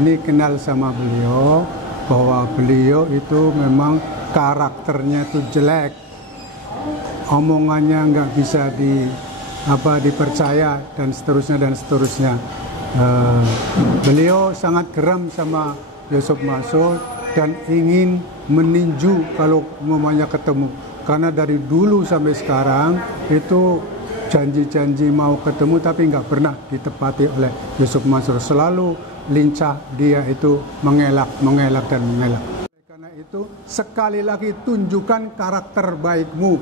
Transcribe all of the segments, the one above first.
Ini kenal sama beliau, bahwa beliau itu memang karakternya itu jelek, omongannya nggak bisa dipercaya dan seterusnya dan seterusnya. Beliau sangat geram sama Yusuf Mansur dan ingin meninju kalau umpamanya ketemu, karena dari dulu sampai sekarang itu janji-janji mau ketemu tapi nggak pernah ditepati oleh Yusuf Mansur. Selalu lincah dia itu mengelak dan mengelak. Karena itu sekali lagi tunjukkan karakter baikmu.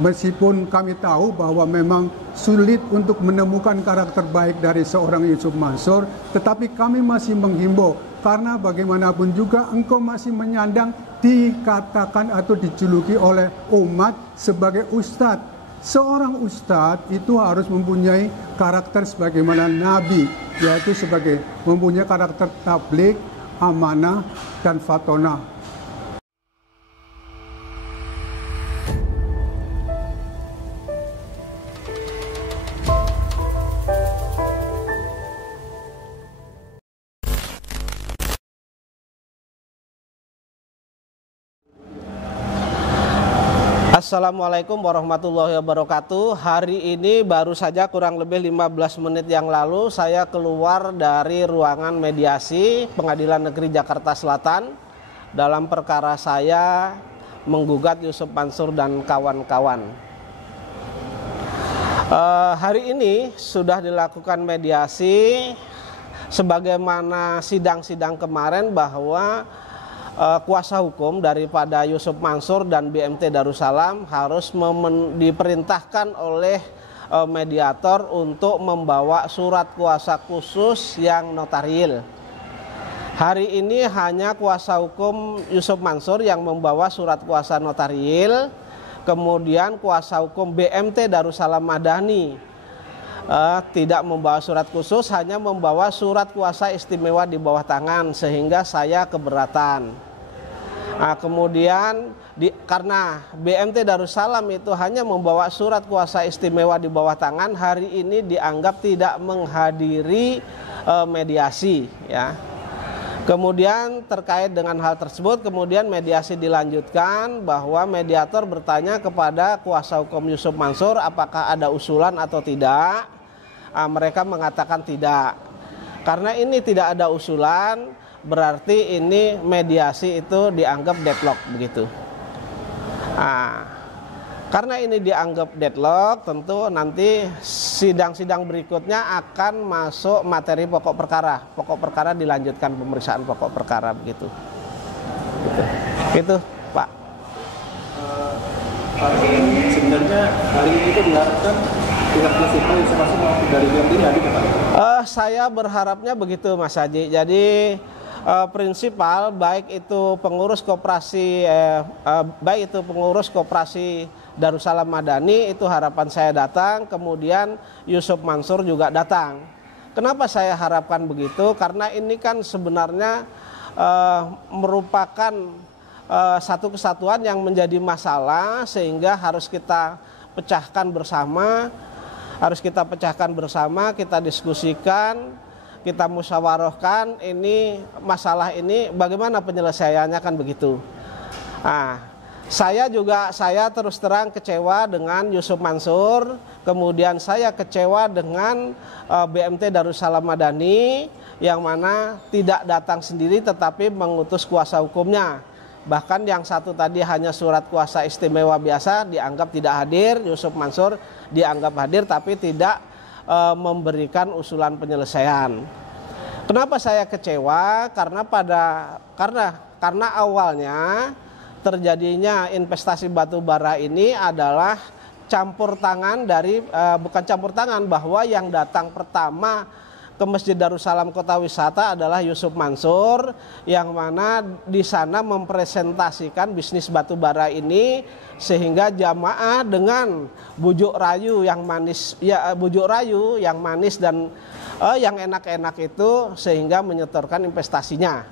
Meskipun kami tahu bahwa memang sulit untuk menemukan karakter baik dari seorang Yusuf Mansur, tetapi kami masih menghimbau, karena bagaimanapun juga engkau masih menyandang dikatakan atau dijuluki oleh umat sebagai ustadz. Seorang ustadz itu harus mempunyai karakter sebagaimana Nabi, yaitu sebagai mempunyai karakter tabligh, amanah, dan fatonah. Assalamualaikum warahmatullahi wabarakatuh. Hari ini baru saja kurang lebih 15 menit yang lalu saya keluar dari ruangan mediasi Pengadilan Negeri Jakarta Selatan dalam perkara saya menggugat Yusuf Mansur dan kawan-kawan. Hari ini sudah dilakukan mediasi sebagaimana sidang-sidang kemarin, bahwa kuasa hukum daripada Yusuf Mansur dan BMT Darussalam harus diperintahkan oleh mediator untuk membawa surat kuasa khusus yang notaril. Hari ini hanya kuasa hukum Yusuf Mansur yang membawa surat kuasa notaril, kemudian kuasa hukum BMT Darussalam Madani tidak membawa surat khusus, hanya membawa surat kuasa istimewa di bawah tangan, sehingga saya keberatan. Nah, kemudian karena BMT Darussalam itu hanya membawa surat kuasa istimewa di bawah tangan, hari ini dianggap tidak menghadiri mediasi, ya. Kemudian terkait dengan hal tersebut, kemudian mediasi dilanjutkan, bahwa mediator bertanya kepada kuasa hukum Yusuf Mansur apakah ada usulan atau tidak. Mereka mengatakan tidak. Karena ini tidak ada usulan, berarti ini mediasi itu dianggap deadlock, begitu. Karena ini dianggap deadlock, tentu nanti sidang-sidang berikutnya akan masuk materi pokok perkara. Pokok perkara dilanjutkan pemeriksaan pokok perkara, begitu. Itu, Pak. Sebenarnya hari ini itu diharapkan pihak prinsipal Yusuf Mansur maupun dari BMT hadir, Pak? Saya berharapnya begitu, Mas Haji. Jadi prinsipal baik itu pengurus koperasi Darussalam Madani itu harapan saya datang, kemudian Yusuf Mansur juga datang. Kenapa saya harapkan begitu? Karena ini kan sebenarnya merupakan satu kesatuan yang menjadi masalah, sehingga harus kita pecahkan bersama, kita diskusikan, kita musyawarahkan ini masalah ini bagaimana penyelesaiannya, kan begitu. Saya terus terang kecewa dengan Yusuf Mansur, kemudian saya kecewa dengan BMT Darussalam Madani yang mana tidak datang sendiri tetapi mengutus kuasa hukumnya. Bahkan yang satu tadi hanya surat kuasa istimewa biasa dianggap tidak hadir, Yusuf Mansur dianggap hadir tapi tidak memberikan usulan penyelesaian. Kenapa saya kecewa? Karena awalnya terjadinya investasi batu bara ini adalah bahwa yang datang pertama ke Masjid Darussalam Kota Wisata adalah Yusuf Mansur, yang mana di sana mempresentasikan bisnis batu bara ini, sehingga jamaah dengan bujuk rayu yang manis dan yang enak-enak itu sehingga menyetorkan investasinya.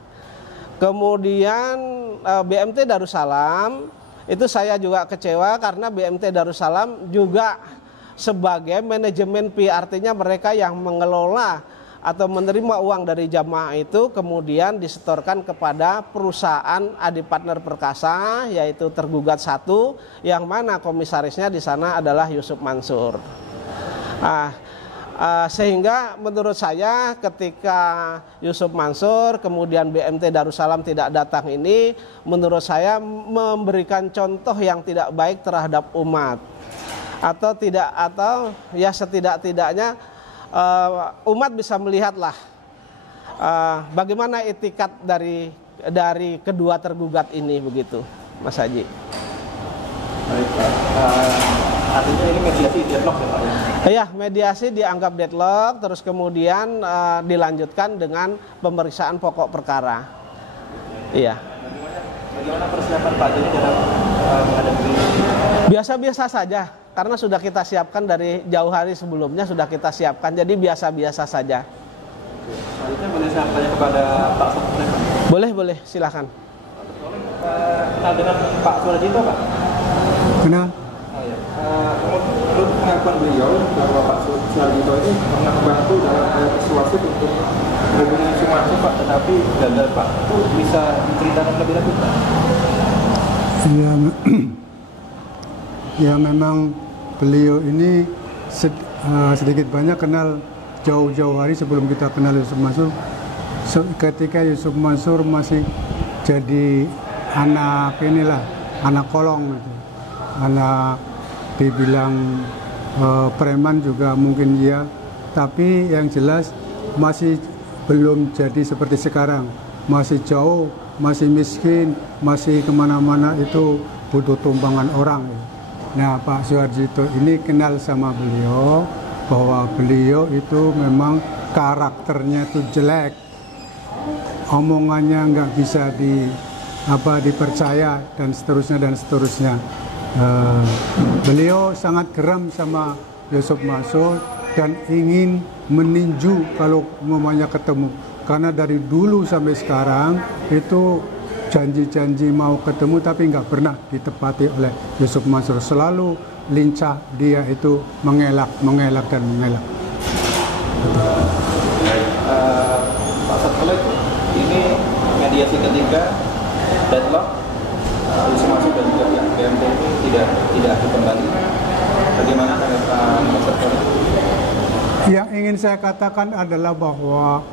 Kemudian BMT Darussalam itu saya juga kecewa karena BMT Darussalam juga sebagai manajemen fee, artinya mereka yang mengelola atau menerima uang dari jamaah itu kemudian disetorkan kepada perusahaan Adi Partner Perkasa, yaitu tergugat satu, yang mana komisarisnya di sana adalah Yusuf Mansur. Sehingga menurut saya ketika Yusuf Mansur kemudian BMT Darussalam tidak datang ini, menurut saya memberikan contoh yang tidak baik terhadap umat, atau ya setidak-tidaknya umat bisa melihatlah bagaimana itikat dari kedua tergugat ini, begitu Mas Haji. Baik, Pak. Artinya ini mediasi deadlock ya Pak? Ya, mediasi dianggap deadlock, terus kemudian dilanjutkan dengan pemeriksaan pokok perkara. Iya. Bagaimana persiapan Pak jadi dalam menghadapi? Biasa-biasa saja, karena sudah kita siapkan dari jauh hari sebelumnya, sudah kita siapkan, jadi biasa-biasa saja. Selanjutnya boleh saya tanya kepada Pak Sofyan? Boleh, silakan. Kenal dengan Pak Suharjito Pak? Kenal? Menurut pengakuan beliau bahwa Pak Suharjito ini pernah membantu dalam persuasif untuk menghubungi Sumarso Pak, tetapi gagal Pak. Itu bisa diceritakan lebih lanjut Pak? Ya memang beliau ini sedikit banyak kenal jauh-jauh hari sebelum kita kenal Yusuf Mansur. Ketika Yusuf Mansur masih jadi anak kolong gitu. Anak dibilang preman juga mungkin iya, tapi yang jelas masih belum jadi seperti sekarang, masih jauh, masih miskin, masih kemana-mana itu butuh tumpangan orang. Nah Pak Suharjito ini kenal sama beliau, bahwa beliau itu memang karakternya itu jelek, omongannya nggak bisa dipercaya dan seterusnya. Beliau sangat geram sama Yusuf Mansur dan ingin meninju kalau umpamanya ketemu, karena dari dulu sampai sekarang itu janji-janji mau ketemu tapi nggak pernah ditepati oleh Yusuf Mansur. Selalu lincah dia itu mengelak. Pak Satkelek, ini mediasi ketiga deadlock, Yusuf Mansur dan juga pihak BMT ini tidak aktif kembali. Bagaimana tanggapan Pak Satkelek? Yang ingin saya katakan adalah bahwa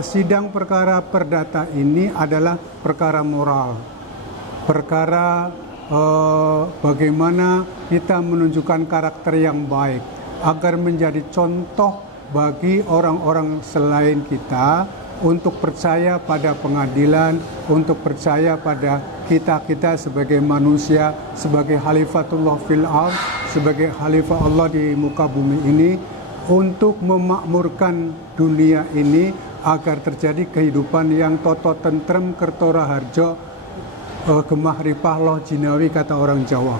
sidang perkara perdata ini adalah perkara moral, perkara bagaimana kita menunjukkan karakter yang baik agar menjadi contoh bagi orang-orang selain kita untuk percaya pada pengadilan, untuk percaya pada kita sebagai manusia, sebagai khalifatullah fil ardh, sebagai khalifah Allah di muka bumi ini, untuk memakmurkan dunia ini agar terjadi kehidupan yang toto tentrem kertora harjo, gemah ripah loh jinawi kata orang Jawa.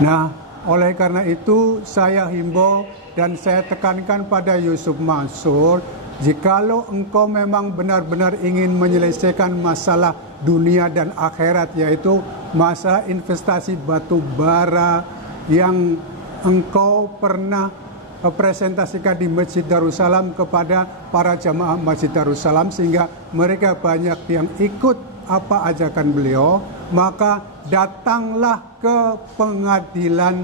Nah, oleh karena itu saya himbau dan saya tekankan pada Yusuf Mansur, jikalau engkau memang benar-benar ingin menyelesaikan masalah dunia dan akhirat, yaitu masalah investasi batu bara yang engkau pernah presentasikan di Masjid Darussalam kepada para jamaah Masjid Darussalam sehingga mereka banyak yang ikut apa ajakan beliau, maka datanglah ke pengadilan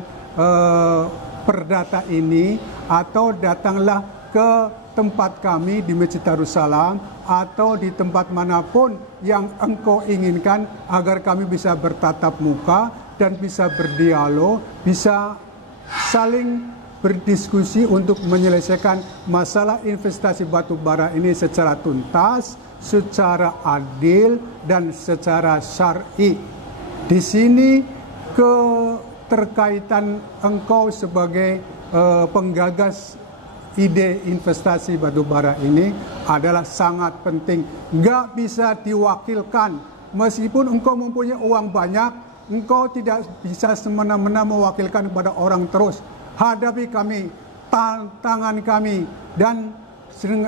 perdata ini atau datanglah ke tempat kami di Masjid Darussalam atau di tempat manapun yang engkau inginkan agar kami bisa bertatap muka dan bisa berdialog, bisa saling berdiskusi untuk menyelesaikan masalah investasi batu bara ini secara tuntas, secara adil dan secara syar'i. Di sini keterkaitan engkau sebagai penggagas ide investasi batu bara ini adalah sangat penting. Nggak bisa diwakilkan. Meskipun engkau mempunyai uang banyak, engkau tidak bisa semena-mena mewakilkan kepada orang terus. Hadapi kami, tantangan kami, dan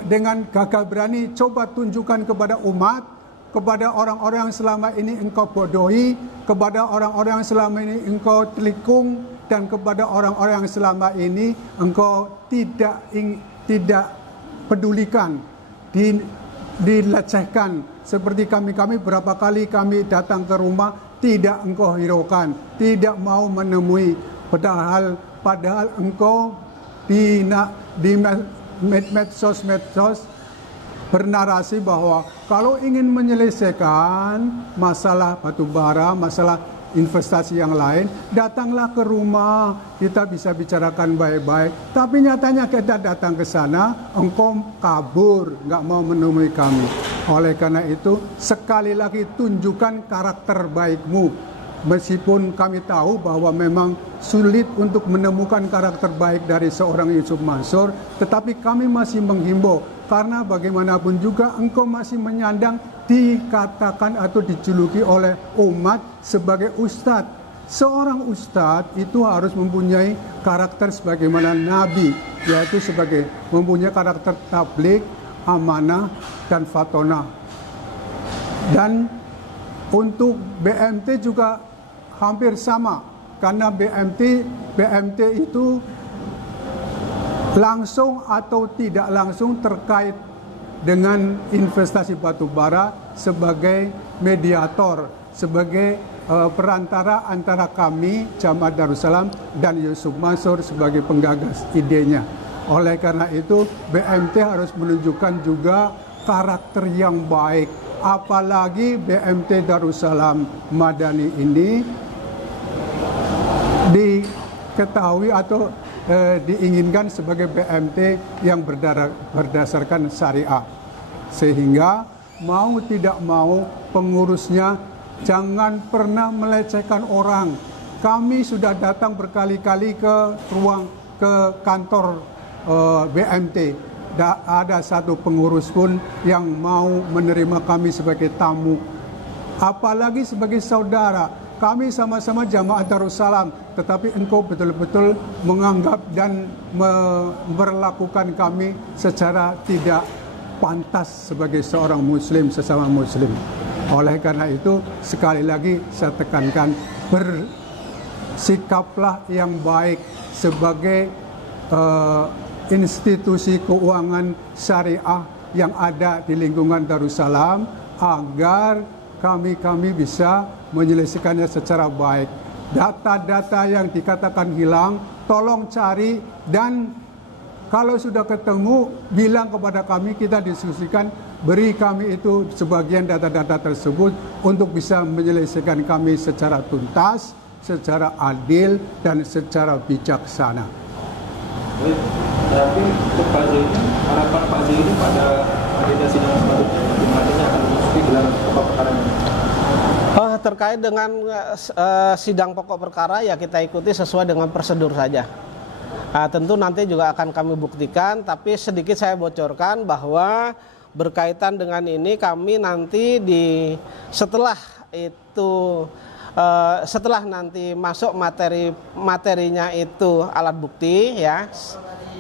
dengan gagah berani coba tunjukkan kepada umat, kepada orang-orang yang selama ini engkau bodohi, kepada orang-orang yang selama ini engkau telikung, dan kepada orang-orang yang selama ini engkau tidak pedulikan, dilecehkan. Seperti kami berapa kali kami datang ke rumah, tidak engkau hiraukan, tidak mau menemui, padahal engkau di medsos bernarasi bahwa kalau ingin menyelesaikan masalah batubara, masalah investasi yang lain, datanglah ke rumah, kita bisa bicarakan baik-baik. Tapi nyatanya kita datang ke sana, engkau kabur, nggak mau menemui kami. Oleh karena itu, sekali lagi tunjukkan karakter baikmu. Meskipun kami tahu bahwa memang sulit untuk menemukan karakter baik dari seorang Yusuf Mansur, tetapi kami masih menghimbau, karena bagaimanapun juga engkau masih menyandang, dikatakan atau dijuluki oleh umat sebagai ustadz. Seorang ustadz itu harus mempunyai karakter sebagaimana Nabi, yaitu sebagai mempunyai karakter tabligh, amanah, dan fatonah. Dan untuk BMT juga hampir sama, karena BMT itu langsung atau tidak langsung terkait dengan investasi batubara sebagai mediator, sebagai perantara antara kami Jamaah Darussalam dan Yusuf Mansur sebagai penggagas idenya. Oleh karena itu BMT harus menunjukkan juga karakter yang baik. Apalagi BMT Darussalam Madani ini diketahui atau diinginkan sebagai BMT yang berdasarkan syariah. Sehingga mau tidak mau pengurusnya jangan pernah melecehkan orang. Kami sudah datang berkali-kali ke kantor BMT. Ada satu pengurus pun yang mau menerima kami sebagai tamu, apalagi sebagai saudara. Kami sama-sama Jamaah Darussalam, tetapi engkau betul-betul menganggap dan memperlakukan kami secara tidak pantas sebagai seorang muslim, sesama muslim. Oleh karena itu sekali lagi saya tekankan, bersikaplah yang baik sebagai institusi keuangan syariah yang ada di lingkungan Darussalam, agar kami bisa menyelesaikannya secara baik. Data-data yang dikatakan hilang, tolong cari, dan kalau sudah ketemu, bilang kepada kami, kita diskusikan, beri kami itu sebagian data-data tersebut untuk bisa menyelesaikan kami secara tuntas, secara adil, dan secara bijaksana. Tapi untuk Pak Z ini, harapan Pak Z ini pada agenda sidang selanjutnya, dimana akan memasuki gelar pokok perkara ini? Terkait dengan sidang pokok perkara, ya kita ikuti sesuai dengan prosedur saja. Tentu nanti juga akan kami buktikan, tapi sedikit saya bocorkan bahwa berkaitan dengan ini kami nanti setelah nanti masuk materinya itu alat bukti, ya.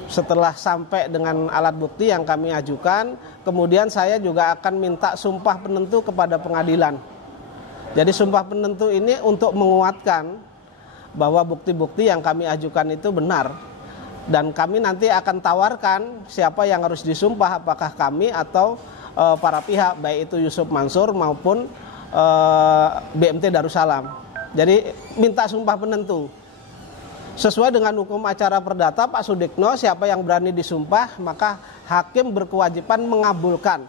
Setelah sampai dengan alat bukti yang kami ajukan, kemudian saya juga akan minta sumpah penentu kepada pengadilan. Jadi sumpah penentu ini untuk menguatkan bahwa bukti-bukti yang kami ajukan itu benar. Dan kami nanti akan tawarkan siapa yang harus disumpah, apakah kami atau para pihak, baik itu Yusuf Mansur maupun BMT Darussalam. Jadi minta sumpah penentu. Sesuai dengan hukum acara perdata Pak Sudikno, siapa yang berani disumpah, maka hakim berkewajiban mengabulkan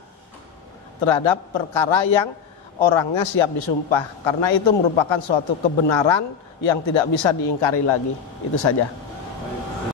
terhadap perkara yang orangnya siap disumpah. Karena itu merupakan suatu kebenaran yang tidak bisa diingkari lagi. Itu saja.